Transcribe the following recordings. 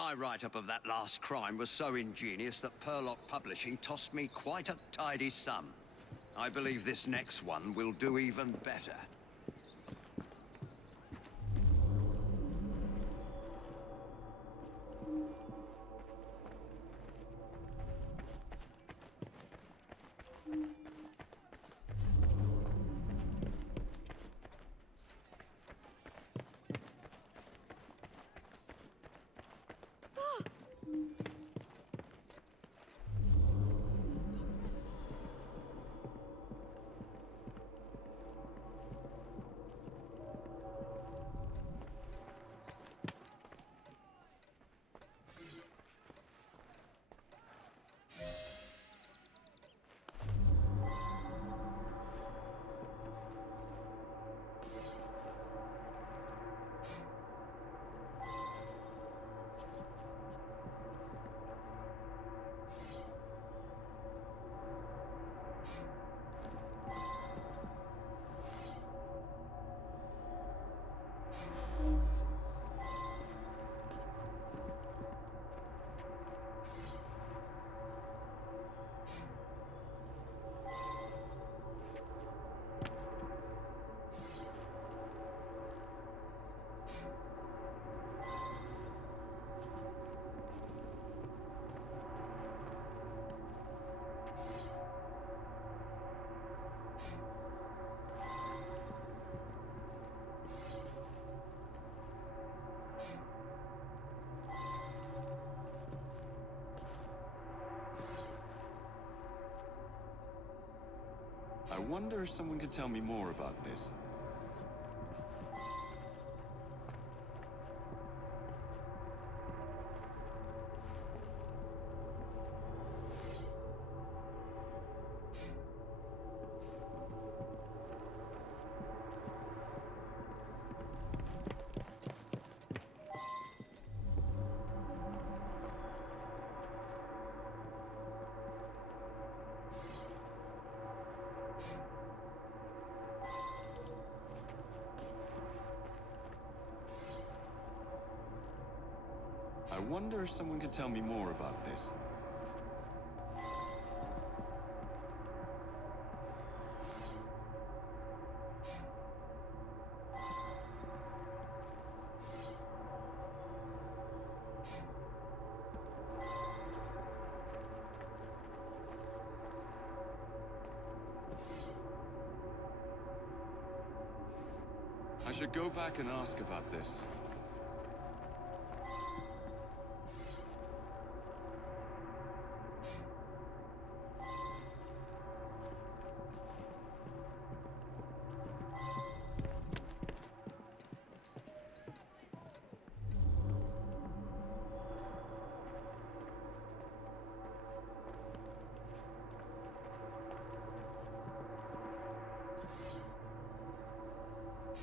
My write-up of that last crime was so ingenious that Purlock Publishing tossed me quite a tidy sum. I believe this next one will do even better. I wonder if someone could tell me more about this. I wonder if someone could tell me more about this. I should go back and ask about this.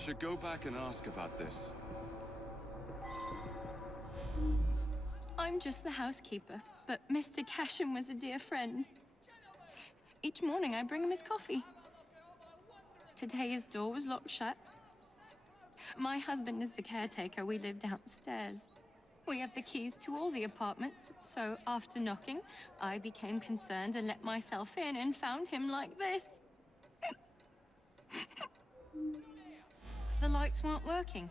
I should go back and ask about this. I'm just the housekeeper, but Mr. Cashin was a dear friend. Each morning I bring him his coffee. Today his door was locked shut. My husband is the caretaker. We live downstairs. We have the keys to all the apartments, so after knocking, I became concerned and let myself in and found him like this. The lights weren't working.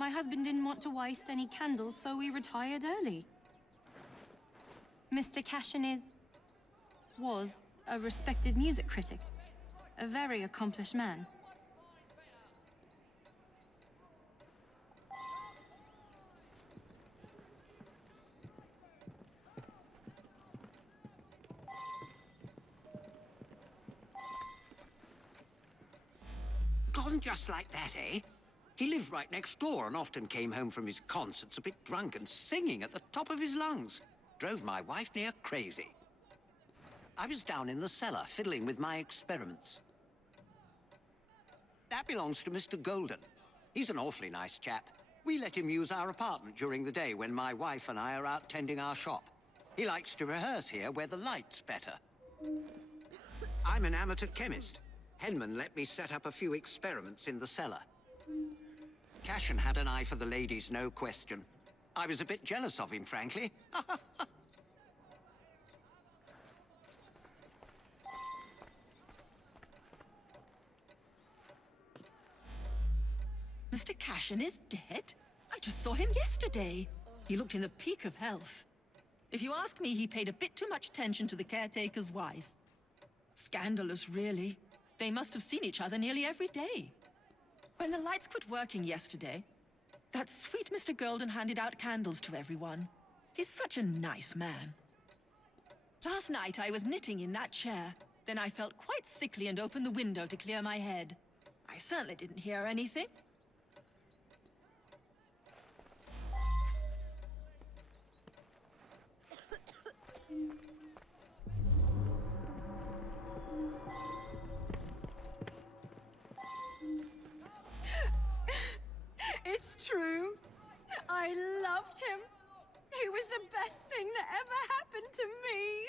My husband didn't want to waste any candles, so we retired early. Mr. Cashin was a respected music critic, a very accomplished man. Gone just like that, eh? He lived right next door and often came home from his concerts a bit drunk and singing at the top of his lungs. Drove my wife near crazy. I was down in the cellar fiddling with my experiments. That belongs to Mr. Golden. He's an awfully nice chap. We let him use our apartment during the day when my wife and I are out tending our shop. He likes to rehearse here where the light's better. I'm an amateur chemist. Henman let me set up a few experiments in the cellar. Cashin had an eye for the ladies, no question. I was a bit jealous of him, frankly. Mr. Cashin is dead? I just saw him yesterday. He looked in the peak of health. If you ask me, he paid a bit too much attention to the caretaker's wife. Scandalous, really. They must have seen each other nearly every day. When the lights quit working yesterday, that sweet Mr. Golden handed out candles to everyone. He's such a nice man. Last night I was knitting in that chair. Then I felt quite sickly and opened the window to clear my head. I certainly didn't hear anything. It's true. I loved him. He was the best thing that ever happened to me.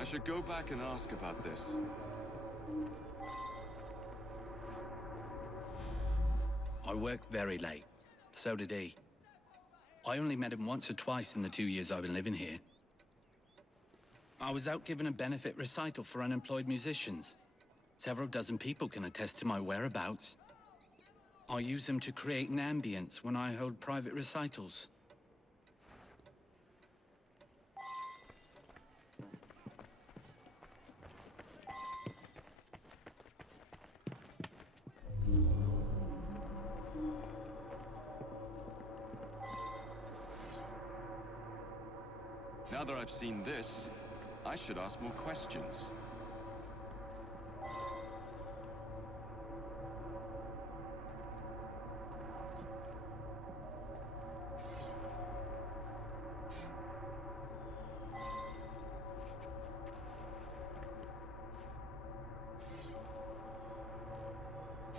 I should go back and ask about this. I worked very late. So did he. I only met him once or twice in the 2 years I've been living here. I was out giving a benefit recital for unemployed musicians. Several dozen people can attest to my whereabouts. I use them to create an ambience when I hold private recitals. Now that I've seen this, I should ask more questions.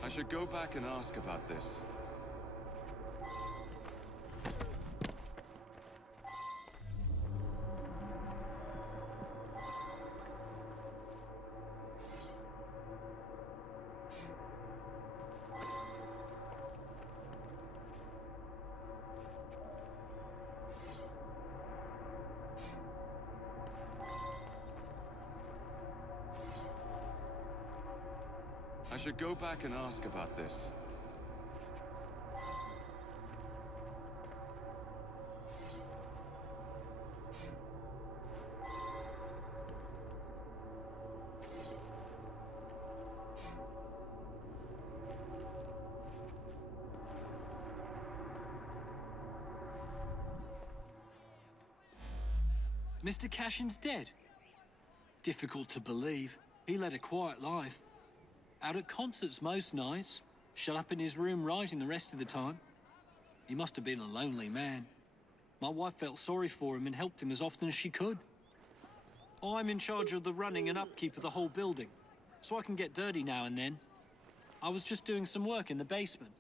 I should go back and ask about this. I should go back and ask about this. Mr. Cashin's dead. Difficult to believe. He led a quiet life. Out at concerts most nights, shut up in his room writing the rest of the time. He must have been a lonely man. My wife felt sorry for him and helped him as often as she could. I'm in charge of the running and upkeep of the whole building, so I can get dirty now and then. I was just doing some work in the basement.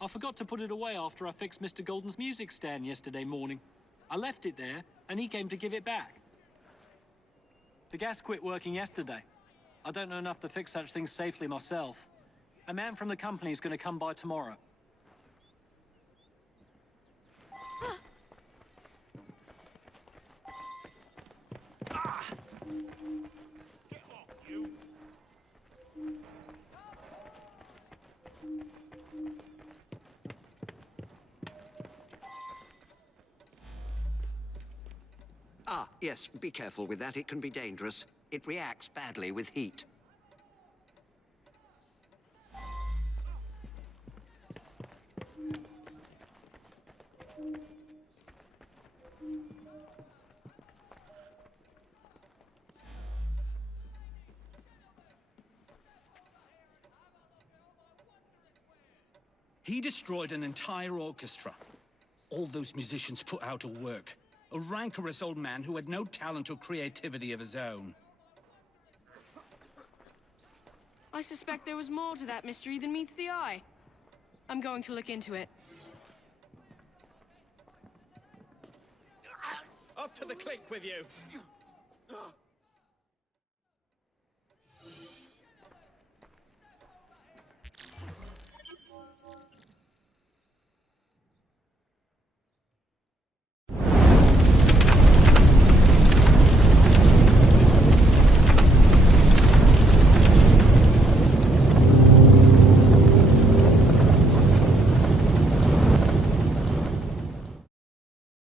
I forgot to put it away after I fixed Mr. Golden's music stand yesterday morning. I left it there, and he came to give it back. The gas quit working yesterday. I don't know enough to fix such things safely myself. A man from the company is going to come by tomorrow. Ah, yes, be careful with that. It can be dangerous. It reacts badly with heat. He destroyed an entire orchestra. All those musicians put out of work. A rancorous old man who had no talent or creativity of his own. I suspect there was more to that mystery than meets the eye. I'm going to look into it. Off to the clink with you!